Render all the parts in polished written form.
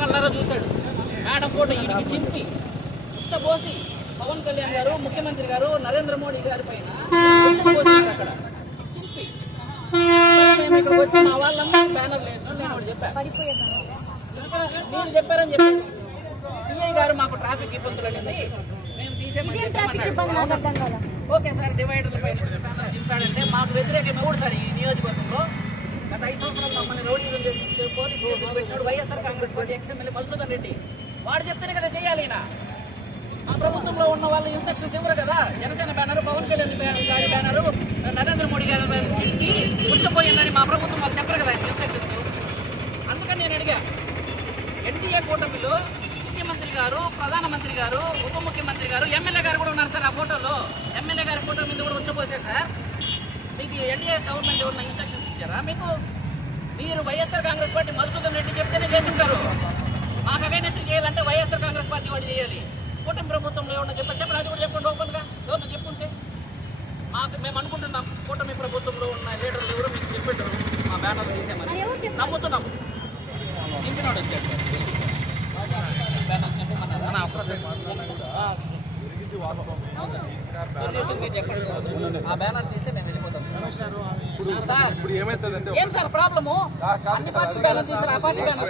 కళ్ళారా చూశాడు. Madam photo ఇంటికి చింపి ఉచ్చబోసి పవన్ కళ్యాణ్ గారు, ముఖ్యమంత్రి గారు, నరేంద్ర మోడీ గారి పైన ఉచ్చబోసారు అక్కడ చింపి. మేము ఇక్కడికి వచ్చి మా వాళ్ళందరూ బ్యానర్లు వేసినాం. నేను ఒకటి చెప్పాను, నేను చెప్పారని చెప్పాను. సిఐ గారు మాకు ట్రాఫిక్ ఇబ్బందులు అయింది, మేము తీసేమని చెప్పామన్నాడు. ఓకే సార్, డివైడర్ల పైన చింపాడంటే మాకు వ్యతిరేకం ఎవడు సార్ ఈ నియోజకవర్గంలో? గత 5 సంవత్సరాలు మమ్మల్ని రౌడీలు పోలీసు కేసులు పెట్టినాడు వైఎస్ఆర్ కాంగ్రెస్ పార్టీ ఎక్స్ఎమ్మెల్యే మధుసూదన్ రెడ్డి. వాడు చెప్తేనే కదా చేయాలి. మా ప్రభుత్వంలో ఉన్న వాళ్ళు ఇన్స్ట్రక్షన్స్ ఇవ్వరు కదా. జనసేన బ్యానరు, పవన్ కళ్యాణ్ గారి బ్యానరు, నరేంద్ర మోడీ గారి బ్యానరు చింపి ఉచ్చపోయిందని మా ప్రభుత్వం వాళ్ళు చెప్పరు కదా ఇన్స్ట్రక్షన్స్. అందుకని నేను అడిగా, ఎన్డీఏ కూటమిలో ముఖ్యమంత్రి గారు, ప్రధానమంత్రి గారు, ఉప ముఖ్యమంత్రి గారు, ఎమ్మెల్యే గారు కూడా ఉన్నారు సార్ ఆ ఫోటోలో. ఎమ్మెల్యే గారి ఫోటో మీద కూడా ఉచ్చపోసారు సార్. మీకు ఎన్డీఏ గవర్నమెంట్ ఎవరైనా ఇన్స్ట్రక్షన్స్ ఇచ్చారా? మీకు మీరు వైఎస్ఆర్ కాంగ్రెస్ పార్టీ మధుసూదన్ రెడ్డి చెప్తేనే చేసుకుంటారు. మాకు అగైనెస్ట్ చేయాలంటే వైఎస్ఆర్ కాంగ్రెస్ పార్టీ వాడు చేయాలి. కూటమి ప్రభుత్వంలో ఎవరన్నా చెప్పండి, అది కూడా చెప్పండి ఓపెన్ గా. ఎవరన్నా చెప్పుంటే మాకు మేము అనుకుంటున్నాం కూటమి ప్రభుత్వంలో ఉన్న లీడర్లు ఎవరు మీకు చెప్పారు మా బ్యానర్ తీసేమని నమ్ముతున్నాం. నింపినాడు వచ్చాడు బ్యానర్ చెప్పమన్నారా? సొల్యూషన్ మీరు చెప్పండి. ఆ బ్యానర్ తీస్తే మేము వెళ్ళిపోతాం సార్. ఏం సార్ ప్రాబ్లము? అన్ని పార్టీ బ్యానర్ తీసారు, ఆ పార్టీ బ్యానర్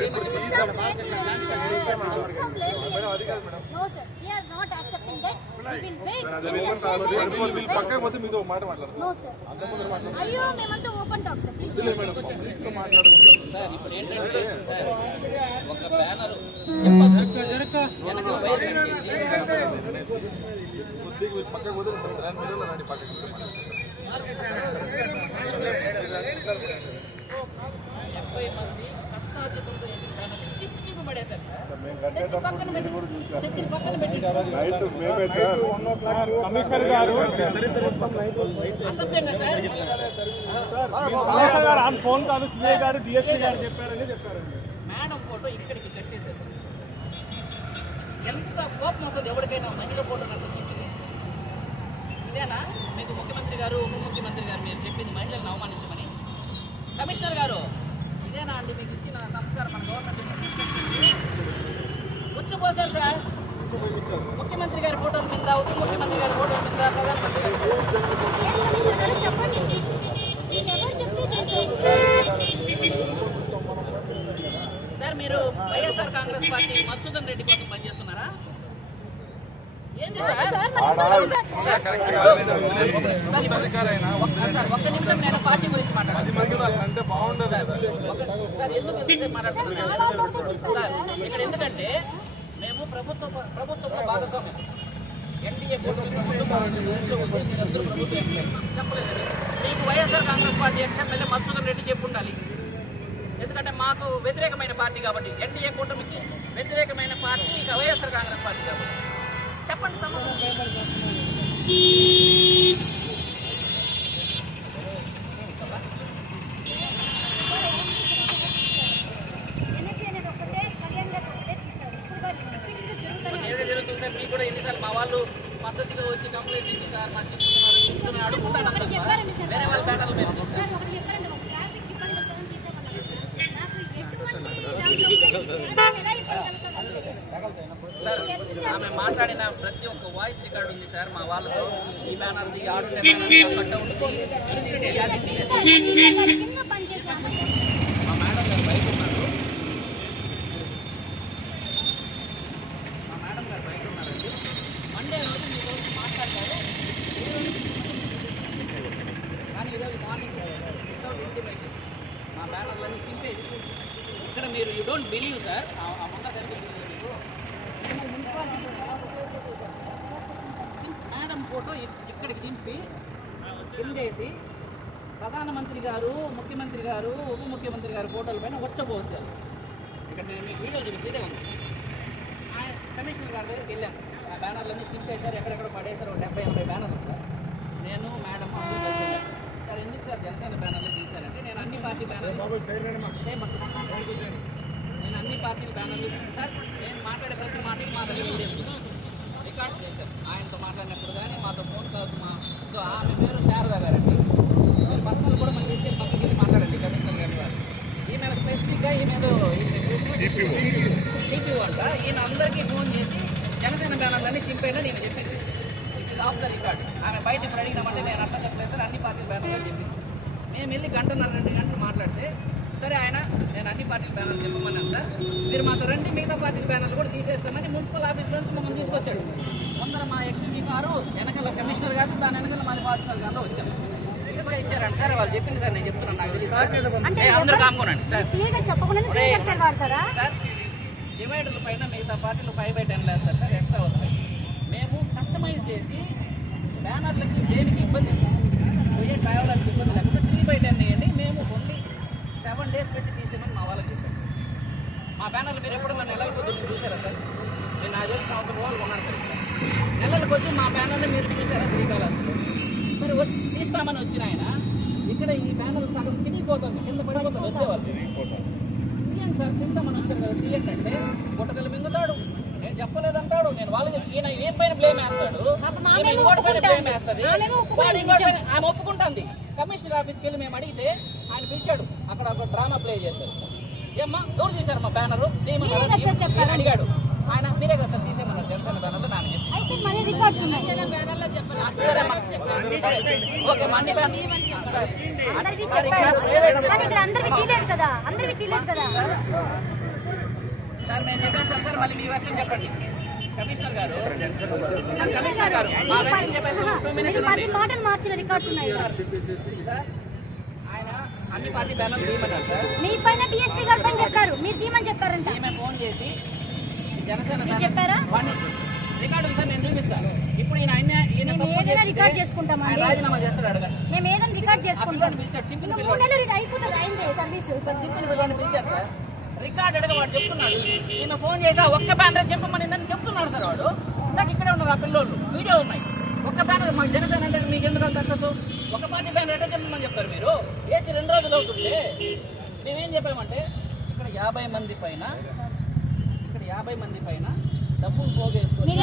అయ్యో మేమంతా ఓపెన్ టాక్ సార్. సార్ ఇప్పుడు ఏంటంటే ఒక బ్యానర్ చెప్పొద్దు, వెనక వైర్ కట్ చేసి 70 మంది కష్టార్జితంతో చిచ్చి పడేశారు. తెచ్చి పక్కన పెట్టి కమిషనర్ గారు అసభ్యంగా సార్ ఫోన్ కాల్ సిఐ గారు, డిఎస్పీ గారు చెప్పారని చెప్పారండి. మేడం ఫోటో ఇక్కడికి కట్టేశారు. ఎంత కోపం వస్తుంది ఎవరికైనా మహిళ ఫోటో కట్టింది. ఇదేనా మీకు ముఖ్యమంత్రి గారు, ఉప ముఖ్యమంత్రి గారు మీరు చెప్పింది మహిళలను అవమానించమని? కమిషనర్ గారు ఇదేనా అండి మీకు ఇచ్చిన సంస్కారం? మన గవర్నమెంట్ ఉచ్చిపోసారు సార్. ముఖ్యమంత్రి గారి ఫోటోల మీద, ఉప ముఖ్యమంత్రి గారి ఫోటోల మీద, ప్రధానమంత్రి గారి సార్ మీరు వైఎస్ఆర్ కాంగ్రెస్ పార్టీ మధుసూదన్ రెడ్డి కోసం పనిచేస్తున్నారా? ఏంటి సార్? ఒక్క నిమిషం నేను పార్టీ గురించి మాట్లాడాలి. సార్ ఎందుకు మాట్లాడుతున్నాను సార్? ఇక్కడ ఎందుకంటే మేము ప్రభుత్వంలో భాగస్వామ్యం. ఎన్డీఏ చెప్పలేదు. మీకు వైఎస్ఆర్ కాంగ్రెస్ పార్టీ ఎక్స్ఎమ్మెల్యే మధుసూదన్ రెడ్డి చెప్పి ఉండాలి. ఎందుకంటే మాకు వ్యతిరేకమైన పార్టీ కాబట్టి, ఎన్డీఏ కూటమికి వ్యతిరేకమైన పార్టీ ఇక వైఎస్ఆర్ కాంగ్రెస్ పార్టీ కాబట్టి చెప్పండి. జరుగుతుంది సార్. మీకు కూడా ఎన్నిసార్లు మా వాళ్ళు పద్ధతిగా వచ్చి కంప్లైంట్ ఇచ్చి సార్ మా చిక్కుతున్నారు అడుగుతాను. వేరే వాళ్ళ బ్యానర్లు మేము ఆమె మాట్లాడిన ప్రతి ఒక్క వాయిస్ రికార్డు ఉంది సార్ మా వాళ్ళతో. ఈ బ్యానర్ ది ఆడుండే మా మేడం గారు బయట ఉన్నారు. మా మేడం గారు బయట ఉన్నారండి. మండే రోజు మీకోసం మాట్లాడతారు, కానీ ఈరోజు మార్నింగ్ వితౌట్ ఇంటిమేషన్ మా బ్యానర్లన్నీ చింపేసి ఇక్కడ మీరు యూ డోంట్ బిలీవ్ సార్. ఆ మొన్న సరిపోతుంది మీకు. మేడం ఫోటో ఇక్కడికి చింపి కిందేసి ప్రధానమంత్రి గారు, ముఖ్యమంత్రి గారు, ఉప ముఖ్యమంత్రి గారి ఫోటోల పైన వచ్చబోసారు. ఇక్కడ నేను మీకు వీడియో చూపిస్తే ఉంది. కమిషనర్ గారి దగ్గరికి వెళ్ళాను. ఆ బ్యానర్లన్నీ చింపేశారు, ఎక్కడెక్కడ పడేశారు. 70-80 బ్యానర్లు సార్. నేను మేడం అందరూ కలిసి సార్ ఎందుకు సార్ జనసేన బ్యానర్లు తీశారంటే నేను అన్ని పార్టీ బ్యానర్లు బ్యానర్లు సార్ నేను మాట్లాడే ప్రతి మాటకి మా దగ్గర రికార్డ్ చేశారు. ఆయనతో మాట్లాడినప్పుడు కానీ మాతో ఫోన్ కాల్స్ ఆమె పేరు శారదా గారండి. మీరు పర్సనల్ కూడా మనం తీసుకెళ్ళి పక్కకి వెళ్ళి మాట్లాడండి కమిషనర్ గారి వారు. ఈమె స్పెసిఫిక్ గా ఈమె సిపిఓ అంట. ఈయన అందరికీ ఫోన్ చేసి జనసేన బ్యానర్లన్నీ చింపేయని ఈమె చెప్పింది. ఇది ఆఫ్ ద రికార్డ్. ఆమె బయట ఇప్పుడు అడిగినామంటే నేను అట్లా చెప్పలేదు సార్, అన్ని పార్టీల బ్యానర్లు చెప్పింది. మేము వెళ్ళి 1.5-2 గంటలు మాట్లాడితే సరే ఆయన నేను అన్ని పార్టీల బ్యానర్లు చెప్పమని అంట, మీరు మాతో రండి మిగతా పార్టీల బ్యానర్లు కూడా తీసేస్తామని మున్సిపల్ ఆఫీస్ నుంచి మమ్మల్ని తీసుకొచ్చాడు. ముందర మా ఎక్స్ఎంపీ కారు, వెనకాల కమిషనర్ గారు, దాని వెనకాల మాది ఫార్చునర్ గారు వచ్చాము. మిగతా ఇచ్చారండి సార్, వాళ్ళు చెప్పింది సార్, నేను చెప్తున్నాను, నాకు తెలియదు. అందరూ కామ్కోనండి సార్. సార్ డివైడర్ల పైన మిగతా పార్టీలు 5/10 వేస్తారు సార్, ఎక్స్ట్రా వస్తాయి. మేము కస్టమైజ్ చేసి బ్యానర్లకి దేనికి ఇబ్బంది పోయే ట్రావెలర్కి ఇబ్బంది లేకపోతే 3/10 వేయండి, మేము ఓన్లీ 7 days పెట్టి తీసేమని మా వాళ్ళకి చెప్పారు. మా బ్యానర్లు మీరు ఎప్పుడన్నా నెలల కొద్ది మీరు చూసారా సార్? నేను నా దగ్గర సంవత్సరం రోజులు కొన్నాను సార్. నెలల కొద్ది మా బ్యానర్ని మీరు చూసారా శ్రీకాళహస్తిలో? మరి తీస్తామని వచ్చిన ఆయన ఇక్కడ ఈ బ్యానర్ సగం చిరిగిపోతుంది, కింద పడిపోతుంది, వచ్చేవాళ్ళు తీయండి సార్, తీస్తామని వచ్చారు కదా తీయండి అంటే గుట్టకలు మింగుతాడు, నేను చెప్పలేదంటాడు. నేను వాళ్ళు ఈయన ఏ పైన బ్లేమ్ వేస్తాడు, ఇంకోటి పైన బ్లేమ్ వేస్తుంది, ఆమె ఒప్పుకుంటుంది. కమిషనర్ ఆఫీస్కి వెళ్ళి మేము అడిగితే ఆయన పిలిచాడు, అక్కడ ఒక డ్రామా ప్లే చేశారు. ఏమ్మా ఎవరు తీశారు మా బ్యానర్ తీయమని అడిగాడు ఆయన. మీరే కదా సార్ తీసేమన్నారు జనసేన బ్యానర్లో. నాకు సార్ నేను చెప్పాను సార్, మళ్ళీ మీ వర్షన్ చెప్పండి. కమిషనర్ గారు మా వర్షన్ చెప్పేసి 2 minutes ఆయన అన్ని పార్టీ బ్యానర్లు తీయమన్నారు సార్. మీ పైన డిఎస్పీ గారి పైన చెప్పారు, మీరు తీయమని చెప్పారంట. ఈమె ఫోన్ చేసి జనసేన చెప్పారా రికార్డు సార్, నేను చూపిస్తాను. ఇప్పుడు ఈయన ఏదైనా రికార్డ్ చేసుకుంటామండి, రాజీనామా చేస్తాడు అడగండి. మేము ఏదైనా రికార్డ్ చేసుకుంటాం. 3 నెలలు అయిపోతుంది అయింది సర్వీస్. పిలిచారు సార్, రికార్డ్ అడగ వాడు చెప్తున్నాడు. ఈమె ఫోన్ చేసి ఒక్క బ్యానర్ చెప్పమని చెప్తున్నాడు సార్ వాడు. నాకు ఇక్కడే ఉన్నారు ఆ పిల్లోళ్ళు, వీడియో ఉన్నాయి. ఒక్క బ్యానర్ మాకు జనసేన అంటే మీకు ఎందుకు అంత అక్కసు? ఒక పార్టీ బ్యానర్ అంటే చెప్పమని చెప్తారు మీరు. వేసి 2 రోజులు అవుతుంటే మేమేం చెప్పామంటే ఇక్కడ 50 మంది పైన డబ్బులు పోగేసుకొని